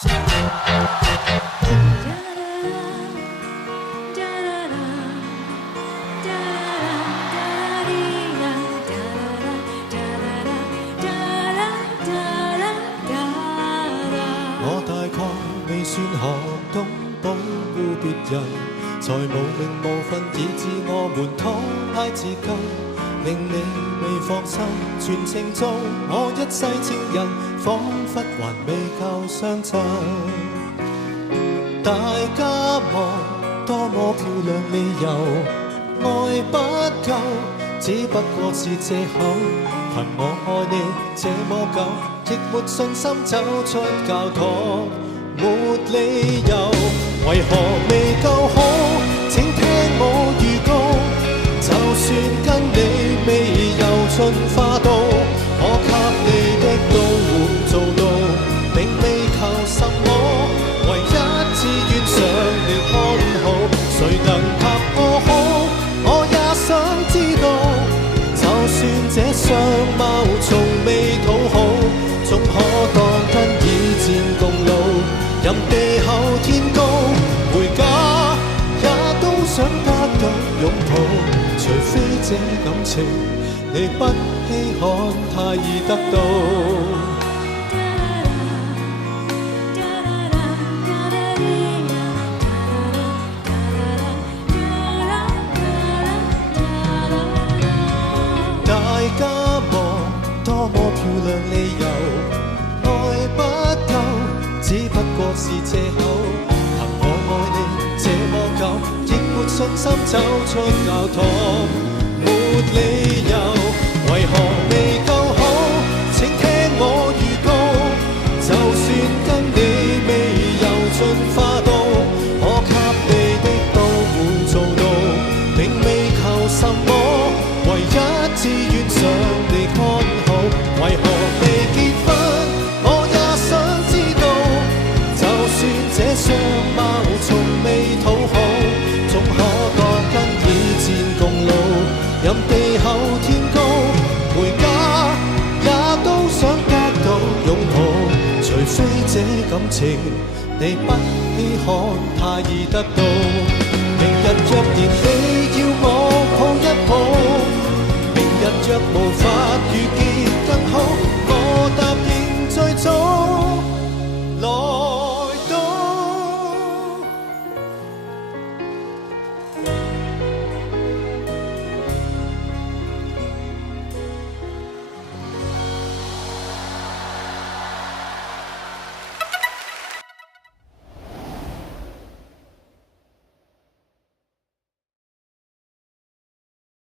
我大概未算學懂保護別人，才無名無分，以致我們拖太接近，令你未放心。全程做我一世情人，彷彿還未夠相襯。大家望多麼漂亮理由，愛不夠，只不過是藉口。憑我愛你這麼久，亦沒信心走出教堂，沒理由。為何未夠好？請聽我預告，就算跟你未遊進花都，我給你的都會做到，並未求什麼，唯一志願上你看好，誰能及我好？我也想知道，就算這相貌從未討好，總可當跟以戰共老，任地厚天高，回家也都想得到擁抱，除非這感情你不稀罕，太易得到。大家望多麼漂亮理由，愛不夠，只不過是藉口。憑我愛你這麼久，亦沒信心走出教堂，沒理由。為何未夠好？請聽我預告，就算跟你未遊進花都，我給你的都會做到，並未求什麼，唯一志願上你看好。為何未結婚？我也想知道，就算這相貌從未討好，總可當跟以戰共老，任地厚天高，回家也都想得到擁抱，除非這感情你不稀罕，太易得到。明日若然你要我抱一抱，明日若無法遇見更好，我答應最早。